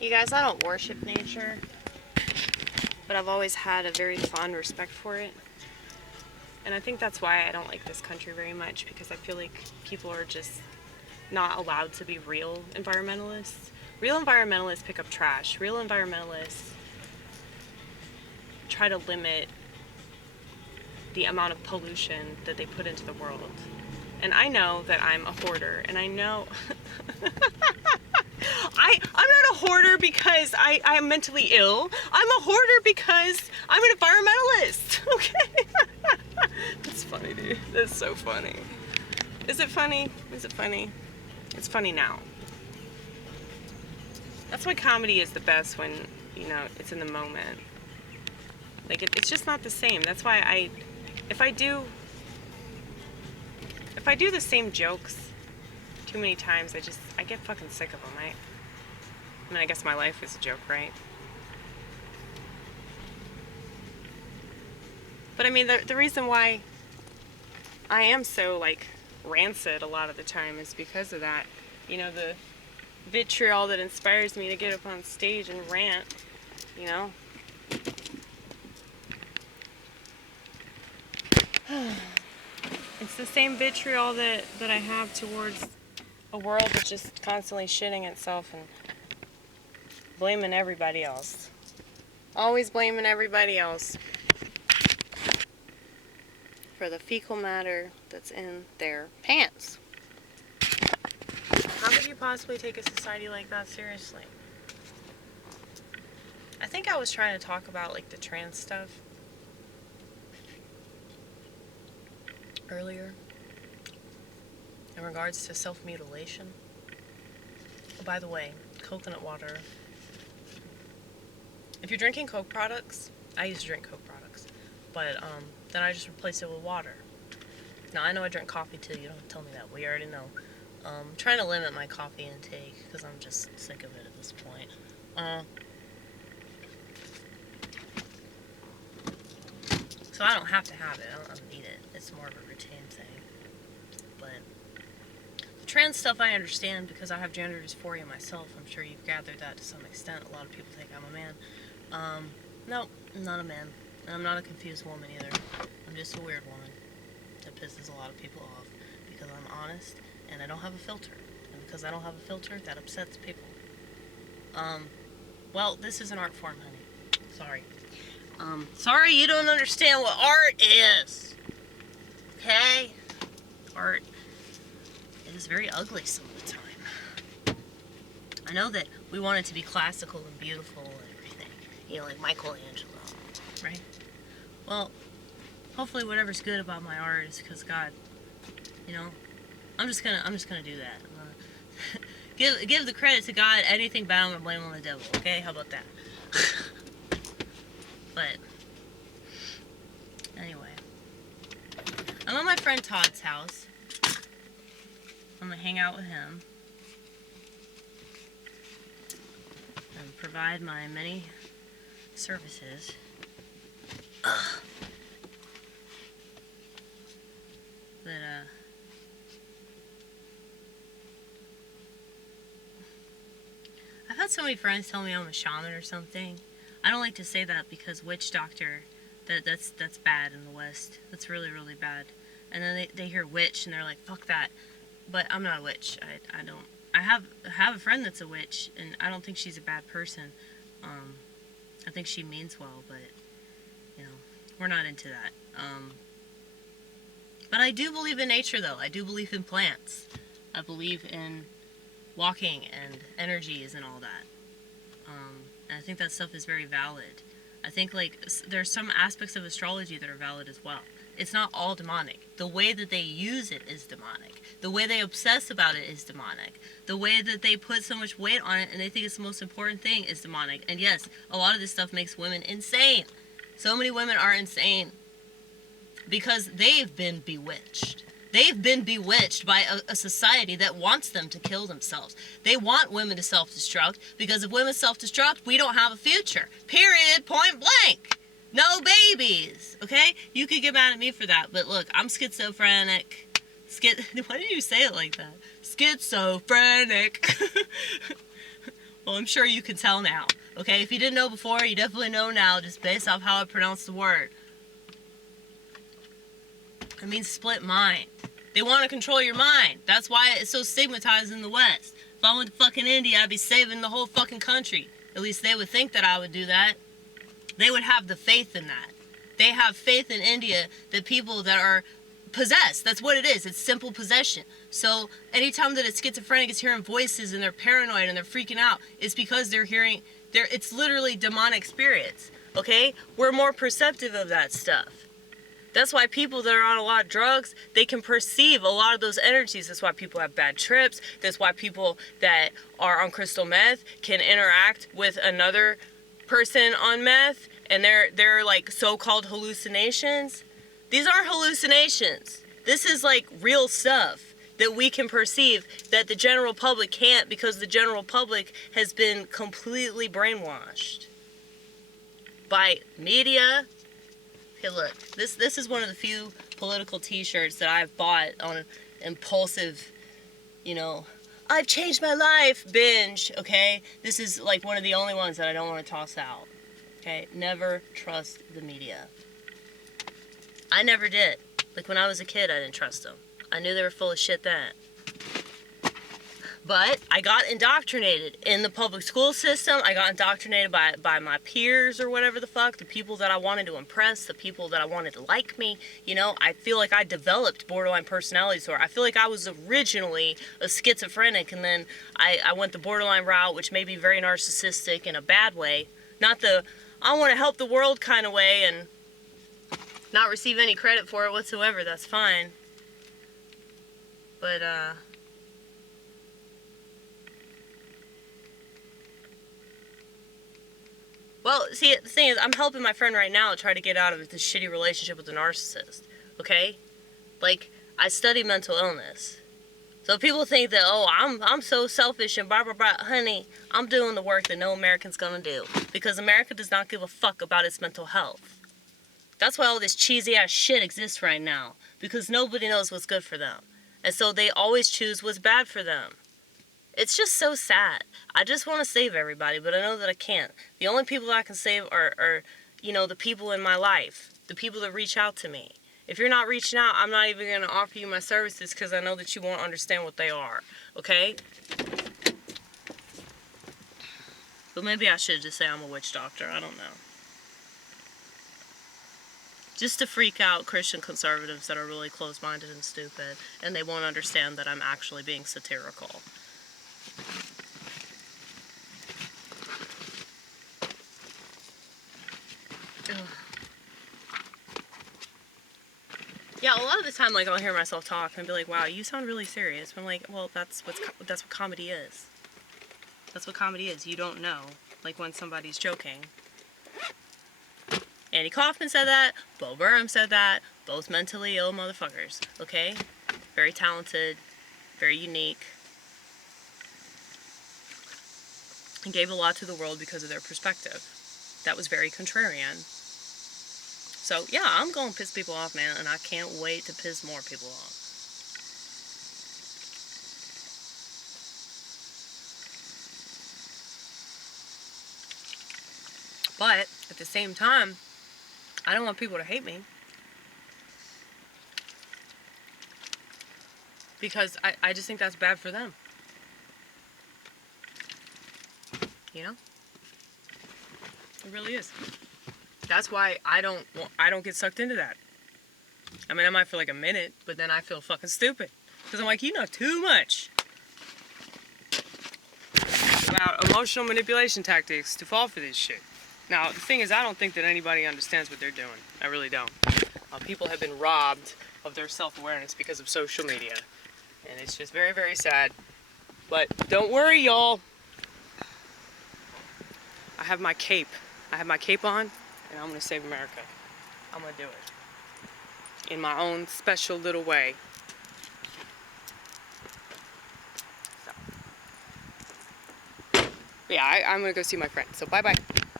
You guys, I don't worship nature, but I've always had a very fond respect for it. And I think that's why I don't like this country very much, because I feel like people are just not allowed to be real environmentalists. Real environmentalists pick up trash. Real environmentalists try to limit the amount of pollution that they put into the world. And I know that I'm a hoarder, and I know I'm not a hoarder because I'm mentally ill. I'm a hoarder because I'm an environmentalist. Okay? That's funny, dude. That's so funny. Is it funny? Is it funny? It's funny now. That's why comedy is the best, when, you know, it's in the moment. Like, it's just not the same. That's why if I do the same jokes too many times, I get fucking sick of them. I mean, I guess my life is a joke, right? But I mean, the reason why I am so, like, rancid a lot of the time is because of that. You know, the vitriol that inspires me to get up on stage and rant, you know? It's the same vitriol that I have towards a world that's just constantly shitting itself and blaming everybody else. Always blaming everybody else for the fecal matter that's in their pants. How could you possibly take a society like that seriously? I think I was trying to talk about, like, the trans stuff earlier in regards to self-mutilation. Oh, by the way, coconut water. If you're drinking Coke products, I used to drink Coke products, but then I just replace it with water. Now, I know I drink coffee too. You don't have to tell me that. We already know. I'm trying to limit my coffee intake because I'm just sick of it at this point. So I don't have to have it. I don't need it. It's more of a routine thing. But the trans stuff I understand because I have gender dysphoria myself. I'm sure you've gathered that to some extent. A lot of people think I'm a man. No, I'm not a man. And I'm not a confused woman either. I'm just a weird woman that pisses a lot of people off because I'm honest and I don't have a filter. And because I don't have a filter, that upsets people. Well, this is an art form, honey. Sorry. Sorry you don't understand what art is. Okay? Art is very ugly some of the time. I know that we want it to be classical and beautiful and everything. You know, like Michelangelo, right? Well, hopefully whatever's good about my art is because God, you know, I'm just gonna do that. Give the credit to God. Anything bad, I'm gonna blame on the devil. Okay, how about that? But anyway, I'm at my friend Todd's house. I'm gonna hang out with him and provide my many services. But I've had so many friends tell me I'm a shaman or something. I don't like to say that because witch doctor, that's bad in the West. That's really, really bad. And then they hear witch and they're like, fuck that. But I'm not a witch. I don't. I have a friend that's a witch, and I don't think she's a bad person. I think she means well, but you know, we're not into that. But I do believe in nature, though. I do believe in plants. I believe in walking and energies and all that. And I think that stuff is very valid. I think, like, there's some aspects of astrology that are valid as well. It's not all demonic. The way that they use it is demonic. The way they obsess about it is demonic. The way that they put so much weight on it and they think it's the most important thing is demonic. And yes, a lot of this stuff makes women insane. So many women are insane because they've been bewitched. They've been bewitched by a society that wants them to kill themselves. They want women to self-destruct because if women self-destruct, we don't have a future. Period. Point blank. No babies. Okay? You could get mad at me for that, but look, I'm schizophrenic. Why did you say it like that? Schizophrenic. Well, I'm sure you can tell now. Okay, if you didn't know before, you definitely know now, just based off how I pronounce the word. It means split mind. They want to control your mind. That's why it's so stigmatized in the West. If I went to fucking India, I'd be saving the whole fucking country. At least they would think that I would do that. They would have the faith in that. They have faith in India that people that are possessed, that's what it is. It's simple possession. So anytime that a schizophrenic is hearing voices and they're paranoid and they're freaking out, it's because they're hearing, it's literally demonic spirits. Okay? We're more perceptive of that stuff. That's why people that are on a lot of drugs, they can perceive a lot of those energies. That's why people have bad trips. That's why people that are on crystal meth can interact with another person on meth, and they're like so-called hallucinations. These aren't hallucinations. This is like real stuff that we can perceive that the general public can't, because the general public has been completely brainwashed by media. Okay, look, this is one of the few political t-shirts that I've bought on impulsive, I've changed my life binge, okay? This is like one of the only ones that I don't want to toss out, okay? Never trust the media. I never did. Like when I was a kid, I didn't trust them. I knew they were full of shit then. But I got indoctrinated in the public school system. I got indoctrinated by my peers or whatever the fuck, the people that I wanted to impress, the people that I wanted to like me. I feel like I developed borderline personality disorder. I feel like I was originally a schizophrenic, and then I went the borderline route, which may be very narcissistic in a bad way. Not the, I want to help the world kind of way and not receive any credit for it whatsoever. That's fine. But, well, see, the thing is, I'm helping my friend right now try to get out of this shitty relationship with a narcissist, okay? Like, I study mental illness. So people think that, oh, I'm so selfish and blah, blah, blah. Honey, I'm doing the work that no American's gonna do. Because America does not give a fuck about its mental health. That's why all this cheesy-ass shit exists right now. Because nobody knows what's good for them. And so they always choose what's bad for them. It's just so sad. I just want to save everybody, but I know that I can't. The only people that I can save are the people in my life. The people that reach out to me. If you're not reaching out, I'm not even going to offer you my services because I know that you won't understand what they are. Okay? But maybe I should just say I'm a witch doctor. I don't know. Just to freak out Christian conservatives that are really closed-minded and stupid, and they won't understand that I'm actually being satirical. Ugh. Yeah, a lot of the time, like, I'll hear myself talk and be like, wow, you sound really serious. But I'm like, well, that's what comedy is. That's what comedy is. You don't know, like, when somebody's joking. Andy Kaufman said that, Bo Burnham said that, both mentally ill motherfuckers, okay? Very talented, very unique, and gave a lot to the world because of their perspective. That was very contrarian. So, yeah, I'm gonna piss people off, man, and I can't wait to piss more people off. But, at the same time, I don't want people to hate me. Because I just think that's bad for them. You know? It really is. That's why I don't get sucked into that. I mean, I might for like a minute, but then I feel fucking stupid. Because I'm like, you know too much about emotional manipulation tactics to fall for this shit. Now, the thing is, I don't think that anybody understands what they're doing. I really don't. People have been robbed of their self-awareness because of social media. And it's just very, very sad. But don't worry, y'all. I have my cape. I have my cape on, and I'm going to save America. I'm going to do it. In my own special little way. So. Yeah, I'm going to go see my friend. So bye-bye.